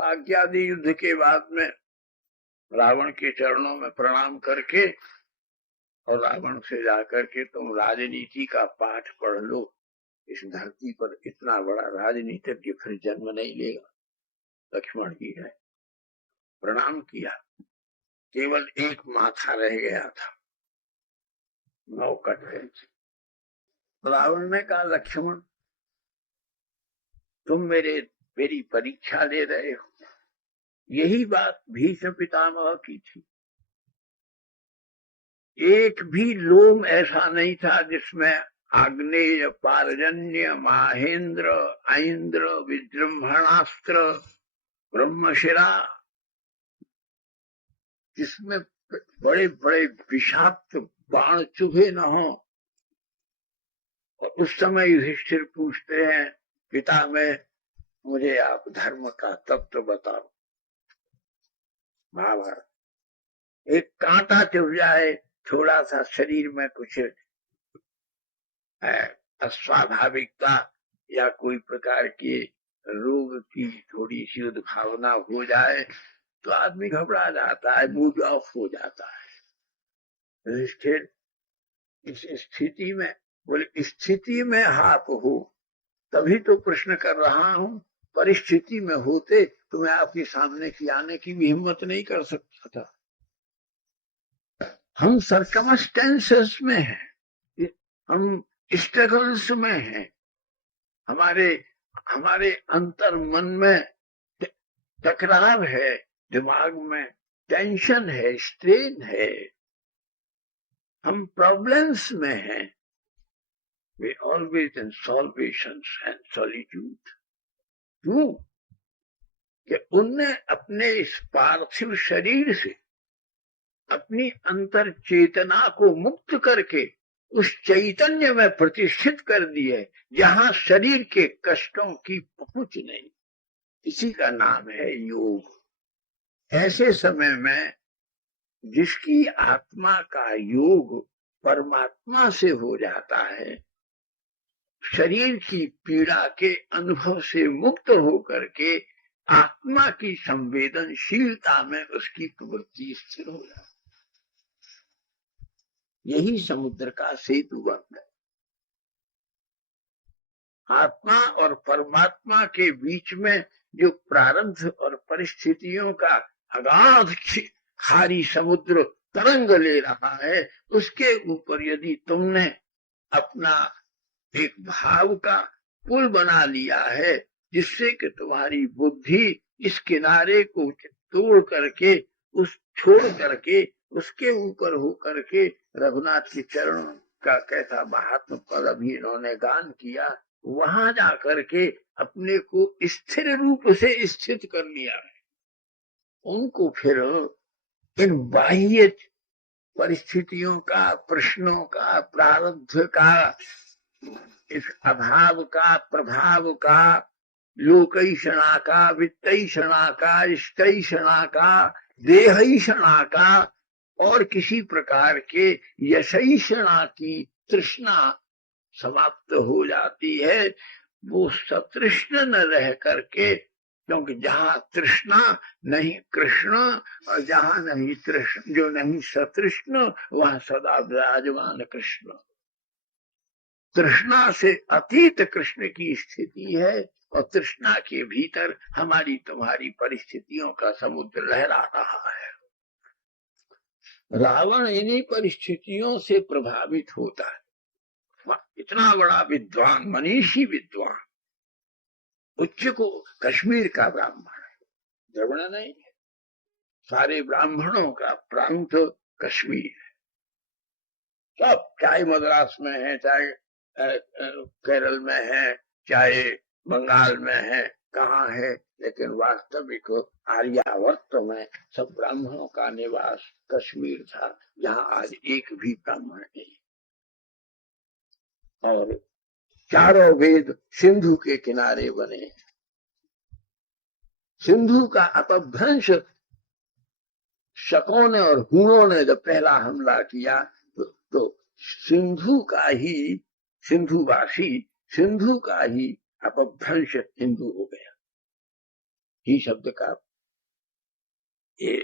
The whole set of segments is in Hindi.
आज्ञा दी युद्ध के बाद में रावण के चरणों में प्रणाम करके और रावण से जाकर के तुम राजनीति का पाठ पढ़ लो, इस धरती पर इतना बड़ा राजनीतिज्ञ फिर जन्म नहीं लेगा। लक्ष्मण जी ने प्रणाम किया, केवल एक माथा रह गया था, 9 कट गए थे। रावण ने कहा लक्ष्मण तुम मेरी परीक्षा ले रहे हो। यही बात भीष्म पितामह की थी। एक भी लोम ऐसा नहीं था जिसमें आग्नेय, पारजन्य, माहेंद्र, ऐन्द्र, विजृंभणास्त्र, ब्रह्मशिरा, जिसमें बड़े बड़े विषाक्त बाण चुभे न हो। और उस समय युधिष्ठिर पूछते हैं पिता में मुझे आप धर्म का तत्व बताओ। महाभारत, एक कांटा चुभ जाए, थोड़ा सा शरीर में कुछ अस्वाभाविकता या कोई प्रकार के रोग की थोड़ी सी उद्भावना हो जाए तो आदमी घबरा जाता है, मूड ऑफ हो जाता है। युधिष्ठिर इस स्थिति में बोले स्थिति में आप हो तभी तो प्रश्न कर रहा हूं, परिस्थिति में होते तो मैं आपके सामने की आने की भी हिम्मत नहीं कर सकता था। हम सर्कमस्टेंसेस में हैं, हम स्ट्रगल्स में हैं, हमारे अंतर मन में टकराव है, दिमाग में टेंशन है, स्ट्रेन है, हम प्रॉब्लम्स में हैं। We always in solvations and solitude. क्यों कि उनने अपने इस पार्थिव शरीर से अपनी अंतर चेतना को मुक्त करके उस चैतन्य में प्रतिष्ठित कर दिए जहां शरीर के कष्टों की पहुंच नहीं। इसी का नाम है योग। ऐसे समय में जिसकी आत्मा का योग परमात्मा से हो जाता है, शरीर की पीड़ा के अनुभव से मुक्त होकर के आत्मा की संवेदनशीलता में उसकी प्रवृत्ति स्थिर हो जाती। यही समुद्र का सेतु बनता है। आत्मा और परमात्मा के बीच में जो प्रारब्ध और परिस्थितियों का अगाध खारी समुद्र तरंग ले रहा है, उसके ऊपर यदि तुमने अपना एक भाव का पुल बना लिया है, जिससे कि तुम्हारी बुद्धि इस किनारे को तोड़ करके छोड़ करके उसके ऊपर हो करके रघुनाथ के चरण का कैसा महात्म पद अभी इन्होंने गान किया, वहां जा करके अपने को स्थिर रूप से स्थित कर लिया है। उनको फिर इन बाह्य परिस्थितियों का, प्रश्नों का, प्रारब्ध का, इस अभाव का, प्रभाव का, लोकैषणा का, वित्तैषणा का, इष्टैषणा का, देहैषणा का और किसी प्रकार के यशैषणा की तृष्णा समाप्त हो जाती है। वो सतृष्ण न रह करके, क्योंकि जहां तृष्णा नहीं कृष्ण और जहां नहीं तृष्ण जो नहीं सतृष्ण वहां सदा विराजमान कृष्ण। तृष्णा से अतीत कृष्ण की स्थिति है और तृष्णा के भीतर हमारी तुम्हारी परिस्थितियों का समुद्र लहरा रहा है। रावण इन्हीं परिस्थितियों से प्रभावित होता है। इतना बड़ा विद्वान, मनीषी विद्वान, उच्च को कश्मीर का ब्राह्मण है, द्रविड़ नहीं है। सारे ब्राह्मणों का प्रांत कश्मीर है। सब चाहे मद्रास में है, चाहे केरल में है, चाहे बंगाल में है, कहाँ है, लेकिन वास्तविक आर्यावर्त में सब ब्राह्मणों का निवास कश्मीर था, जहाँ आज एक भी ब्राह्मण नहीं। और चारों वेद सिंधु के किनारे बने। सिंधु का अपभ्रंश शकों ने और हूणों ने जब पहला हमला किया तो सिंधु का ही, सिंधुवासी, सिंधु का ही अपभ्रंश हिंदू हो गया। ही शब्द का, ये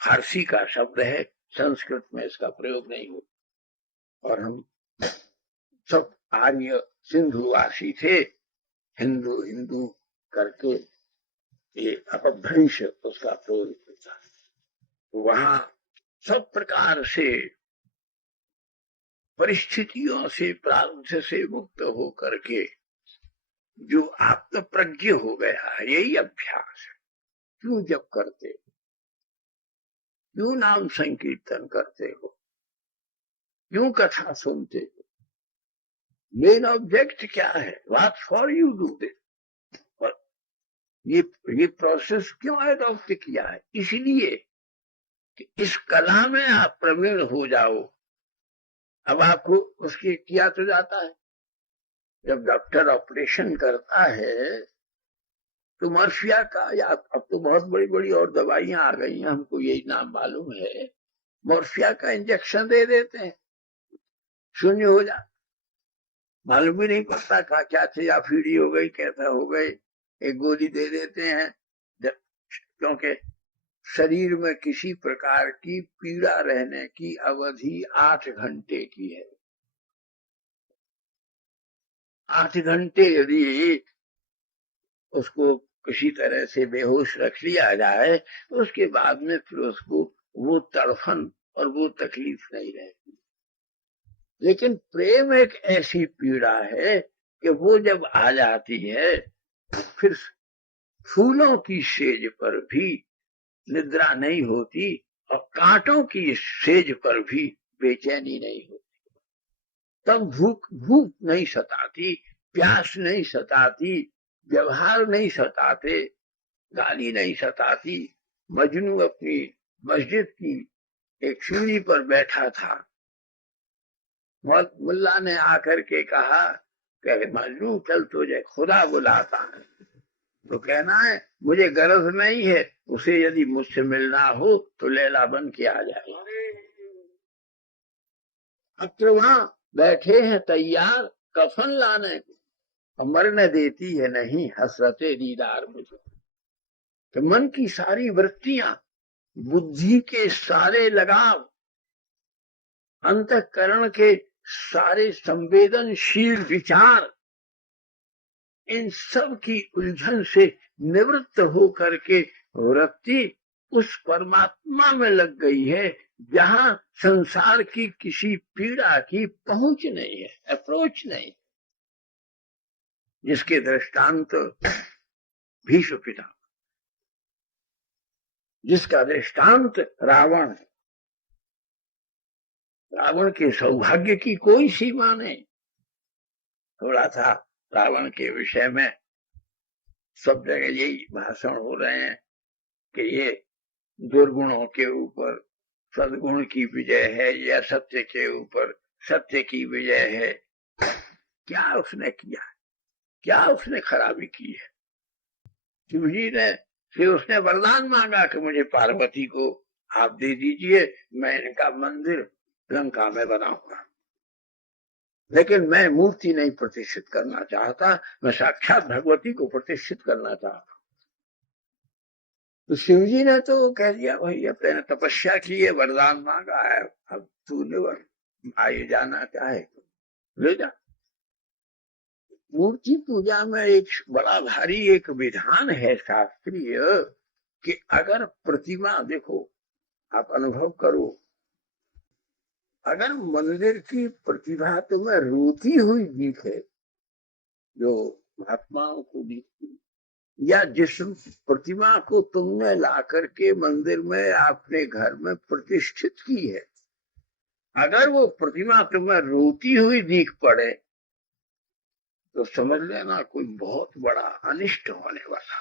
फारसी का शब्द है, संस्कृत में इसका प्रयोग नहीं हुआ। और हम सब आर्य सिंधुवासी थे, हिंदू हिंदू करके ये अपभ्रंश उसका प्रयोग होता। वहां सब प्रकार से परिस्थितियों से, प्रारब्ध से मुक्त हो करके जो आत्म प्रज्ञ हो गया है, यही अभ्यास है। क्यों जब करते हो, क्यों नाम संकीर्तन करते हो, क्यों कथा सुनते हो, मेन ऑब्जेक्ट क्या है, what for you do this, ये प्रोसेस क्यों एडॉप्ट किया है, इसलिए कि इस कला में आप प्रवीण हो जाओ। अब आपको उसके किया तो जाता है, जब डॉक्टर ऑपरेशन करता है तो मॉर्फिया का, या अब तो बहुत बड़ी बड़ी और दवाइयां आ गई हैं, हमको यही नाम मालूम है, मॉर्फिया का इंजेक्शन दे देते हैं, शून्य हो जा, मालूम भी नहीं पड़ता क्या थे, या फीडी हो गई, कैसा हो गई, एक गोली दे देते हैं। क्योंकि शरीर में किसी प्रकार की पीड़ा रहने की अवधि 8 घंटे की है। 8 घंटे यदि उसको किसी तरह से बेहोश रख लिया जाए तो उसके बाद में फिर उसको वो तड़फन और वो तकलीफ नहीं रहती। लेकिन प्रेम एक ऐसी पीड़ा है कि वो जब आ जाती है फिर फूलों की सेज पर भी निद्रा नहीं होती और कांटों की सेज पर भी बेचैनी नहीं होती। तब भूख भूख नहीं सताती, प्यास नहीं सताती, व्यवहार नहीं सताते, गाली नहीं सताती। मजनू अपनी मस्जिद की एक सीढ़ी पर बैठा था, मुल्ला ने आकर के कहा कि मजनू चल तुझे खुदा बुलाता है। तो कहना है मुझे गरज नहीं है, उसे यदि मुझसे मिलना हो तो लैला बन के आ जाए। अब तो वहां बैठे हैं तैयार कफन लाने को, मरने देती है नहीं हसरते दीदार मुझे। तो मन की सारी वृत्तियां, बुद्धि के सारे लगाव, अंतःकरण के सारे संवेदनशील विचार, इन सब की उलझन से निवृत्त हो करके वृत्ति उस परमात्मा में लग गई है जहां संसार की किसी पीड़ा की पहुंच नहीं है, अप्रोच नहीं। जिसके दृष्टांत भीष्म पिता, जिसका दृष्टांत रावण है। रावण के सौभाग्य की कोई सीमा नहीं। थोड़ा सा रावण के विषय में सब जगह यही भाषण हो रहे हैं कि ये दुर्गुणों के ऊपर सदगुण की विजय है, या सत्य के ऊपर सत्य की विजय है। क्या उसने किया, क्या उसने खराबी की है? शिव जी ने फिर उसने वरदान मांगा कि मुझे पार्वती को आप दे दीजिए, मैं इनका मंदिर लंका में बनाऊंगा। लेकिन मैं मूर्ति नहीं प्रतिष्ठित करना चाहता, मैं साक्षात भगवती को प्रतिष्ठित करना चाहता। तो शिव जी ने तो कह दिया भाई अब तेने तपस्या की है, वरदान मांगा है, अब तूने आए जाना चाहे तो ले जा। मूर्ति पूजा में एक बड़ा भारी एक विधान है शास्त्रीय कि अगर प्रतिमा, देखो आप अनुभव करो, अगर मंदिर की प्रतिभा तुम्हें रोती हुई दिखे, जो महात्माओं को दिखती, या जिस प्रतिमा को तुमने ला करके मंदिर में अपने घर में प्रतिष्ठित की है, अगर वो प्रतिमा तुम्हें रोती हुई दिख पड़े तो समझ लेना कोई बहुत बड़ा अनिष्ट होने वाला।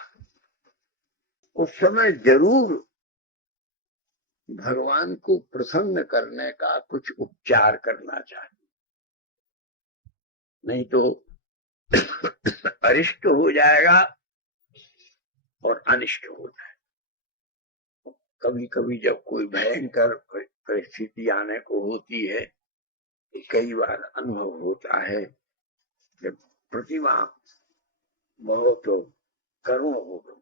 उस समय जरूर भगवान को प्रसन्न करने का कुछ उपचार करना चाहिए, नहीं तो अरिष्ट हो जाएगा और अनिष्ट हो जाएगा। कभी कभी जब कोई भयंकर परिस्थिति आने को होती है, कई बार अनुभव होता है कि प्रतिमा बहुत करुण हो गई,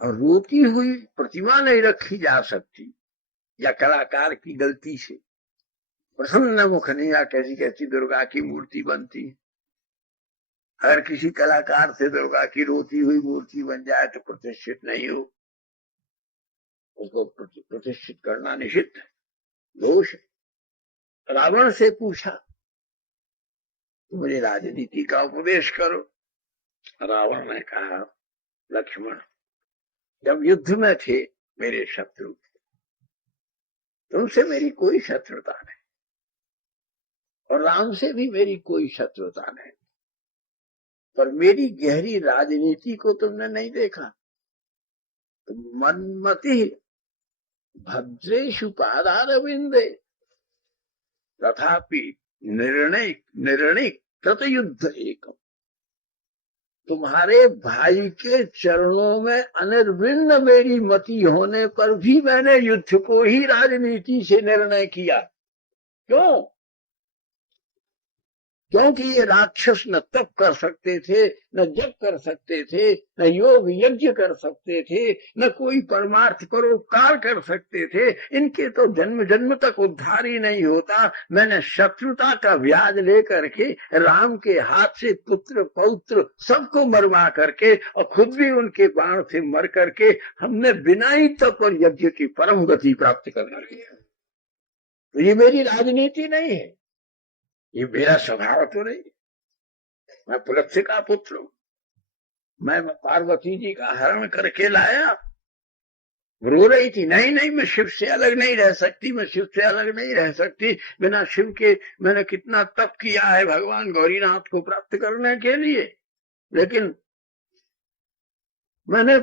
और रोती हुई प्रतिमा नहीं रखी जा सकती, या कलाकार की गलती से प्रसन्न मुख नहीं, या कैसी कैसी दुर्गा की मूर्ति बनती। अगर किसी कलाकार से दुर्गा की रोती हुई मूर्ति बन जाए तो प्रतिष्ठित नहीं हो, उसको प्रतिष्ठित करना निषिद्ध है, दोष है। रावण से पूछा मुझे राजनीति का उपदेश करो। रावण ने कहा लक्ष्मण, जब युद्ध में थे मेरे शत्रु थे, तुमसे मेरी कोई शत्रुता नहीं, और राम से भी मेरी कोई शत्रुता नहीं, पर मेरी गहरी राजनीति को तुमने नहीं देखा। मनमति भद्रेषु पादारविंदे तथापि निर्णय कृत युद्ध एकम। तुम्हारे भाई के चरणों में अनिर्विण्ण मेरी मति होने पर भी मैंने युद्ध को ही राजनीति से निर्णय किया। क्यों? क्योंकि ये राक्षस न तप कर सकते थे, न जप कर सकते थे, न योग यज्ञ कर सकते थे, न कोई परमार्थ परोपकार कर सकते थे। इनके तो जन्म जन्म तक उद्धार ही नहीं होता। मैंने शत्रुता का व्याज लेकर के राम के हाथ से पुत्र पौत्र सबको मरवा करके और खुद भी उनके बाण से मर करके हमने बिना ही तप और यज्ञ की परम गति प्राप्त करना लिया। तो ये मेरी राजनीति नहीं है, ये मेरा स्वभाव तो नहीं। मैं पुलत्स्य का पुत्र हूं, मैं पार्वती जी का हरण करके लाया। रो रही थी, नहीं नहीं मैं शिव से अलग नहीं रह सकती, मैं शिव से अलग नहीं रह सकती। बिना शिव के मैंने कितना तप किया है भगवान गौरीनाथ को प्राप्त करने के लिए, लेकिन मैंने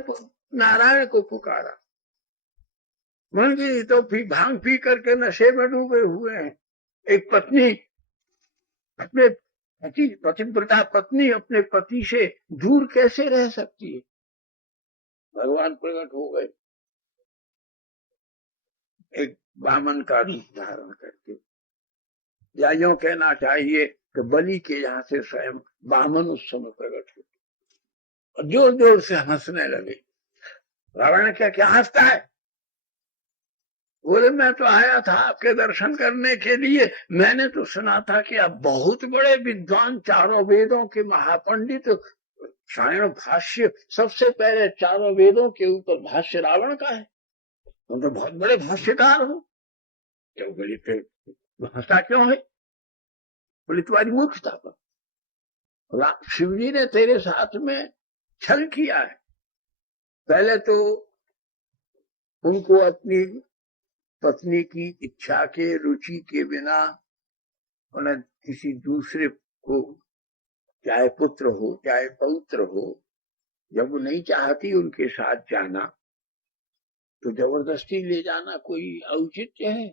नारायण को पुकारा। मन की तो भांग पी करके नशे में डूबे हुए हैं। एक पत्नी अपने पतिव्रता पत्नी अपने पति से दूर कैसे रह सकती है? भगवान प्रकट हो गए एक बामन का रूप धारण करके, या यूं कहना चाहिए कि बलि के यहाँ से स्वयं बामन उस समय प्रकट हुए और जोर जोर से हंसने लगे। रावण ने क्या हंसता है? बोले मैं तो आया था आपके दर्शन करने के लिए। मैंने तो सुना था कि आप बहुत बड़े विद्वान, चारों वेदों के महापंडित, सायण भाष्य सबसे पहले चारों वेदों के ऊपर भाष्य रावण का है, तुम तो बहुत बड़े भाष्यकार हो। क्यों बोली फिर हंसता क्यों है? बोली तुम्हारी मूर्खता पर शिवजी ने तेरे साथ में छल किया है। पहले तो उनको अपनी पत्नी की इच्छा के रुचि के बिना उन्हें किसी दूसरे को, चाहे पुत्र हो चाहे पौत्र हो, जब वो नहीं चाहती उनके साथ जाना तो जबरदस्ती ले जाना कोई औचित्य है?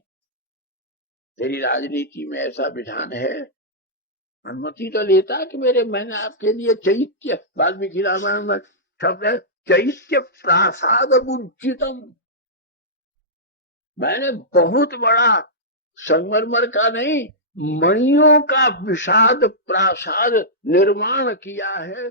तेरी राजनीति में ऐसा विधान है? अनुमति तो लेता कि मैंने आपके लिए चैत्य, वाल्मीकि रामायण में शब्द है चैत्य प्रासाद उज्जितम, मैंने बहुत बड़ा संगमरमर का नहीं मणियों का विषाद प्रासाद निर्माण किया है।